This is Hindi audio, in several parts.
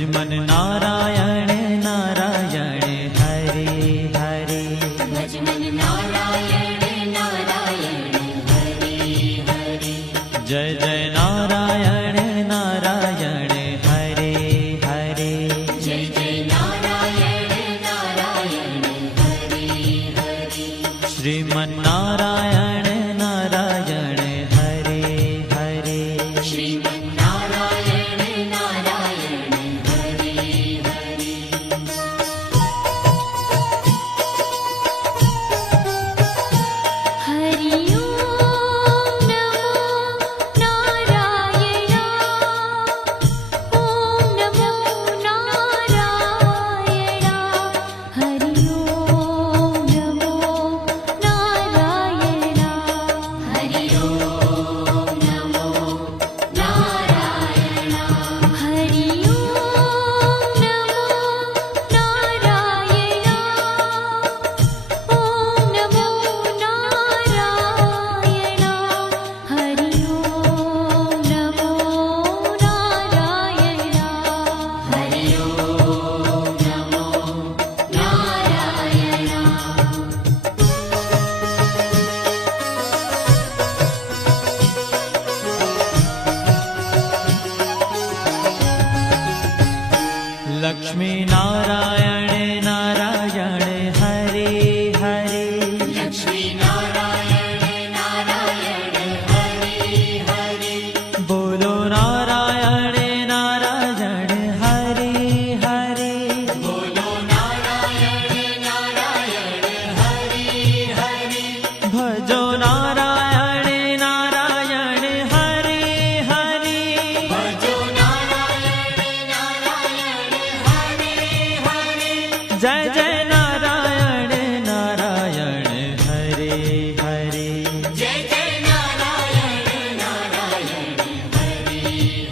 मन नारायण नारायण हरे हरे। भज मन नारायण नारायण हरे हरे। जय जय नारायण नारायण हरे हरे। जय जय नारायण नारायण हरे हरे। श्रीमन नारायण नारायण हरे हरे। श्रीमन नारायण नारायण हरे हरे। हरि ओम नमो नारायण। ओम नमो नारायण। हरि ओम नमो नारायण। हरि ओम नमो नारायण। हरि ओम नमो नारायण। ओम नमो नारायण। हरि ओम नमो नारायण। हरि ओम नमो नारायण। लक्ष्मी नारायण नारायण हरे हरे। लक्ष्मी नारायण नारायण हरे हरे। बोलो नारायण नारायण हरे हरे। बोलो नारायण नारायण हरे हरे। भजो नारायण नारायण हरे हरे। भजो नारायण नारायण हरे हरे। जय जय नारायण नारायण हरे हरे। जय जय नारायण नारायण हरे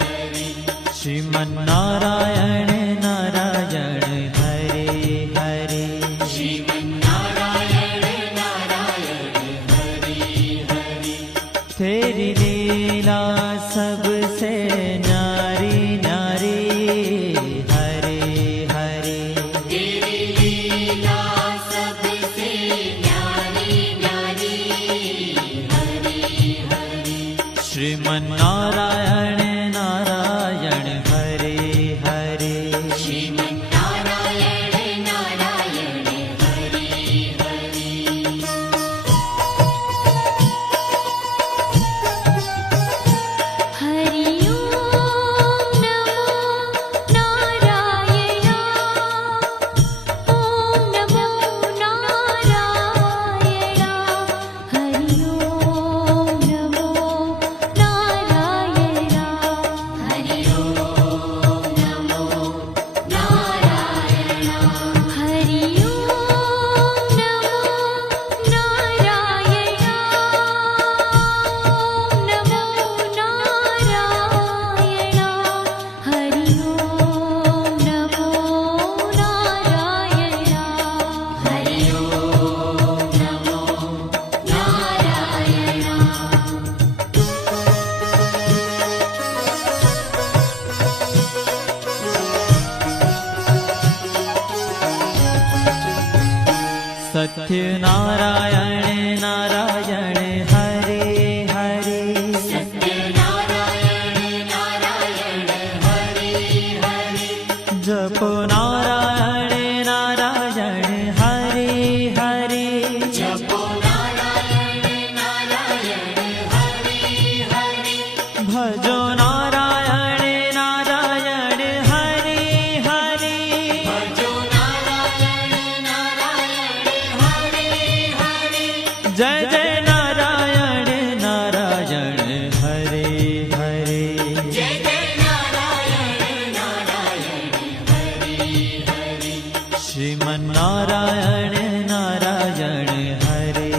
हरे। श्रीमन नारायण नारायण हरे हरे। श्रीमन नारायण नारायण हरे हरे। तेरी लीला सबसे न्यारी न्यारी हरे हरे। तेरी लीला सबसे न्यारी न्यारी हरे हरे। श्रीमन नारायण नारायण हरे हरे। श्रीमन नारायण नारायण हरे हरे। हरि ओम नमो नारायण। ओम नमो नारायण। हरि ओम नमो नारायण। हरि ओम नमो नारायण। हरि ओम नमो नारायण। ओम नमो नारायण। हरि ओम नमो नारायण। हरि ओम नमो सत्य नारायण नारायण हरे हरे। सत्य नारायण नारायण हरे हरे। जपो नारायण नारायण हरे हरे। जपो नारायण नारायण हरे हरे। भजो नारायण नारायण हरे हरे। भजो नारायण नारायण हरे हरे। जय जय नारायण नारायण हरे हरे। जय जय नारायण नारायण हरे हरे। श्रीमन नारायण नारायण हरे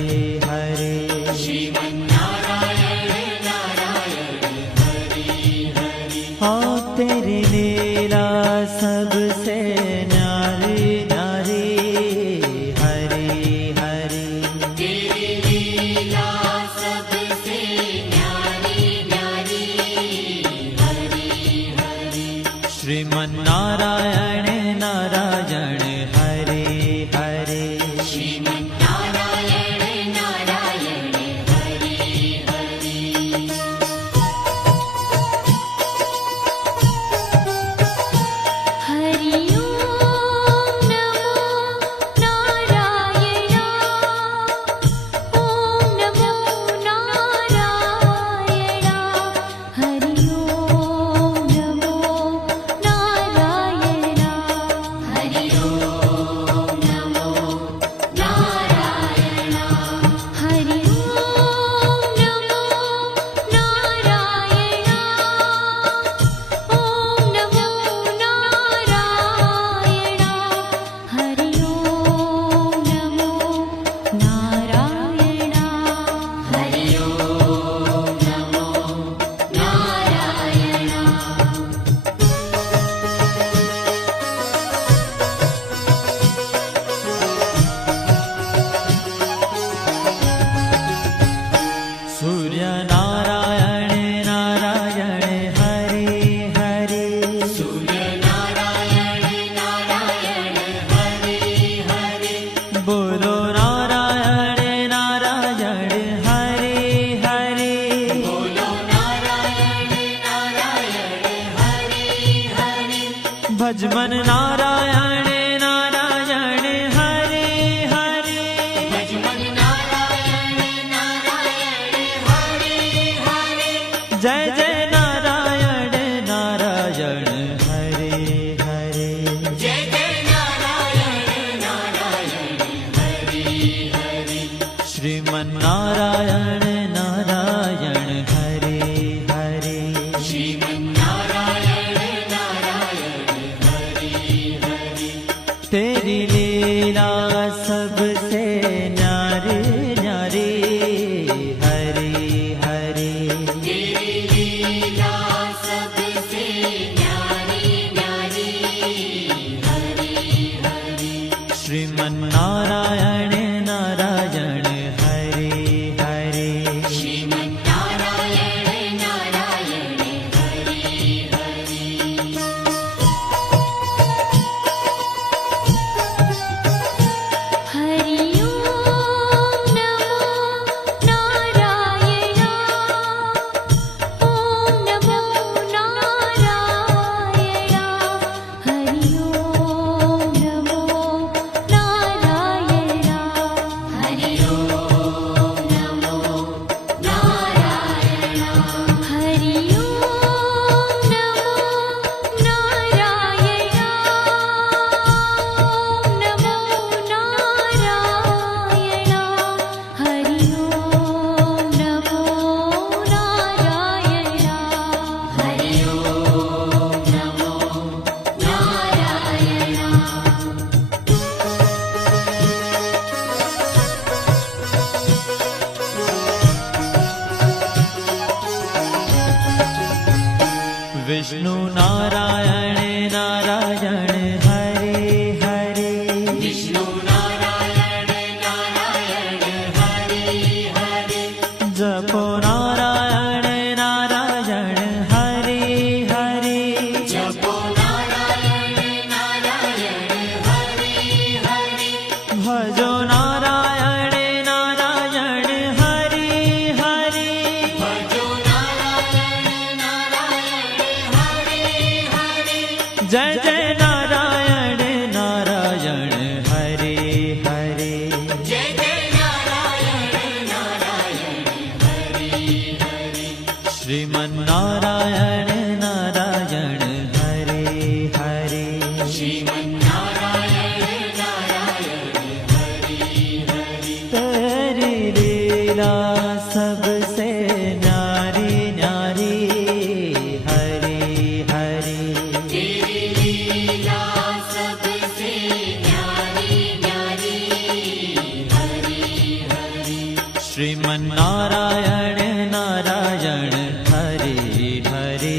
हरे। श्रीमन नारायण नारायण हरे हरे। हाँ तेरी लीला सबसे न्यारी न्यारी हरे हरे। तेरी लीला सबसे न्यारी न्यारी हरे हरे। श्रीमन श्रीमन्नारायण नारायण हरे हरे श्रीमन्नारायण नारायण हरि हरि हरि ओम नमो नारायण ओम नमो नारायण हरि ओम नमो नारायण हरि ओम नमो नारायण हरि ओम नमो नारायण ओम नमो नारायण हरि ओम नमो नारायण हरि ओम नमो नारायण सूर्य नारायण नारायण हरे हरे सूर्य नारायण नारायण हरि हरि बोलो नारायण नारायण हरे हरे बोलो नारायण नारायण हरि हरि भजमन नारायण नारायण हरे हरे भजमन नारायण नारायण हरि हरि जय जय नारायण नारायण हरे हरे जय जय नारायण नारायण हरि हरि श्रीमन्नारायण नारायण हरे हरे श्रीमन्नारायण नारायण हरि हरि तेरी लीला सबसे न्यारी न्यारी हरे हरे तेरी लीला सबसे न्यारी न्यारी हरि हरि श्रीमन्नारायण नारायण हरे हरे श्रीमन्नारायण नारायण हरि हरि हरि ओम नमो नारायण ओम नमो नारायण हरि ओम नमो नारायण हरि ओम नमो नारायण हरि ओम नमो नारायण ओम नमो नारायण हरि ओम नमो नारायण हरि ओम नमो नारायण विष्णु नारायण नारायण हरे हरे विष्णु नारायण नारायण हरि हरि जपो नारायण नारायण हरे हरे जपो नारायण नारायण हरि हरि भजो नारायण नारायण हरे हरे भजो नारायण नारायण हरि हरि जय जय नारायण नारायण हरे हरे जय जय नारायण नारायण हरि हरि श्रीमन्नारायण नारायण हरे हरे श्रीमन्नारायण नारायण हरि हरि तेरी लीला सबसे न्यारी न्यारी हरे हरे तेरी लीला सबसे न्यारी न्यारी हरि हरि श्रीमन्नारायण नारायण हरे हरे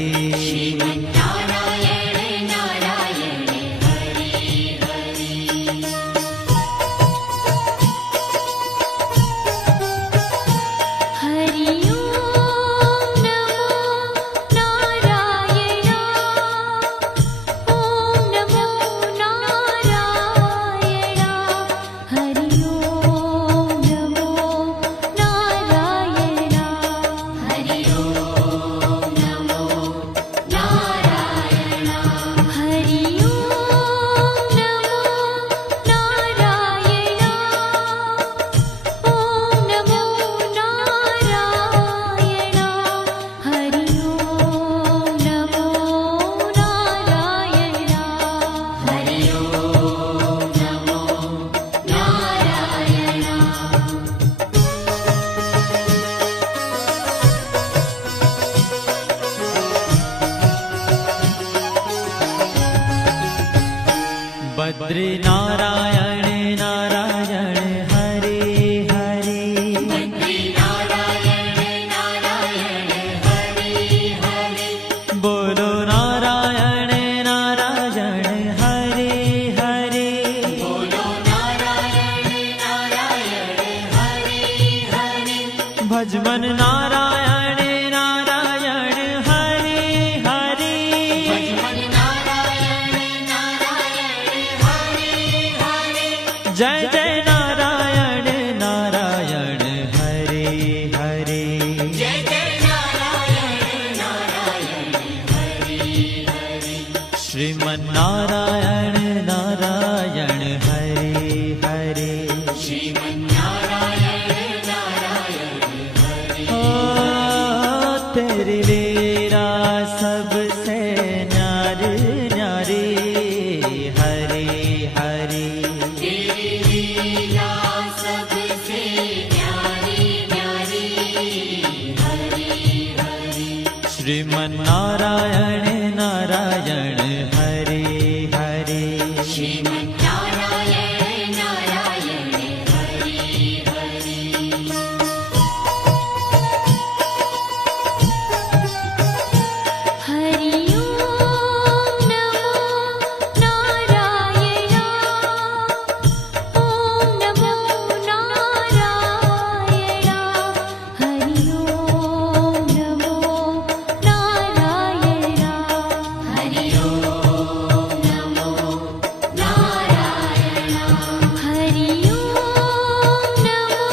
बद्री नारायण नारायण हरे हरे बद्री नारायण नारायण हरे हरे बोलो नारायण नारायण हरे हरे बोलो नारायण नारायण हरे हरे भजमन नारायण नारायण हरे हरे भजमन नारायण नारायण हरे हरे जय जय नारायण नारायण हरे हरे जय जय नारायण नारायण हरे हरे श्रीमन नारायण नारायण हरे हरे श्रीमन्नारायण नारायण हरे ओ तेरी लीला सबसे न्यारी न्यारी हरे हरे तेरी लीला सबसे न्यारी न्यारी हरे हरे श्रीमन नारायण नारायण हरे हरे श्रीमन्नारायण नारायण हरे हरे हरि ओम नमो नारायण ओम नमो नारायण हरि ओम नमो नारायण हरि ओम नमो नारायण हरि ओम नमो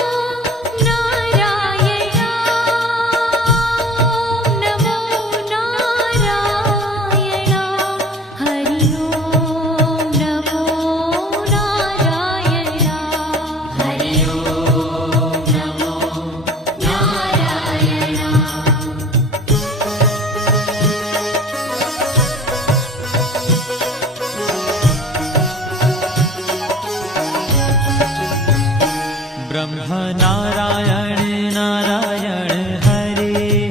नारायण ओम नमो नारायण हरि ओम नमो नारायण हरि ओम नमो नारायण ब्रह्म नारायण नारायण हरे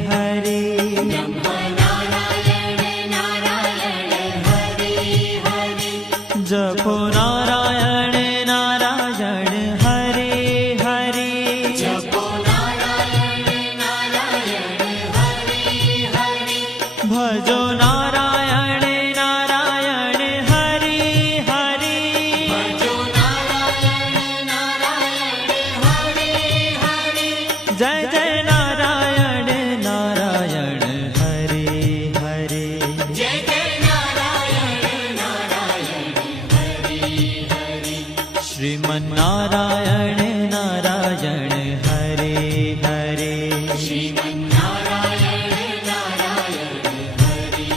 हरे नारायण नारायण हरे हरे जपो नारायण नारायण हरे हरे जपो नारायण नारायण हरे हरे भजो नारायण नारायण हरे हरे भजो नारायण नारायण हरे हरे जय जय नारायण नारायण हरे हरे जय जय नारायण नारायण हरे हरे श्रीमन नारायण नारायण हरे हरे श्रीमन्नारायण नारायण हरे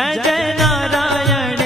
जय जय नारायण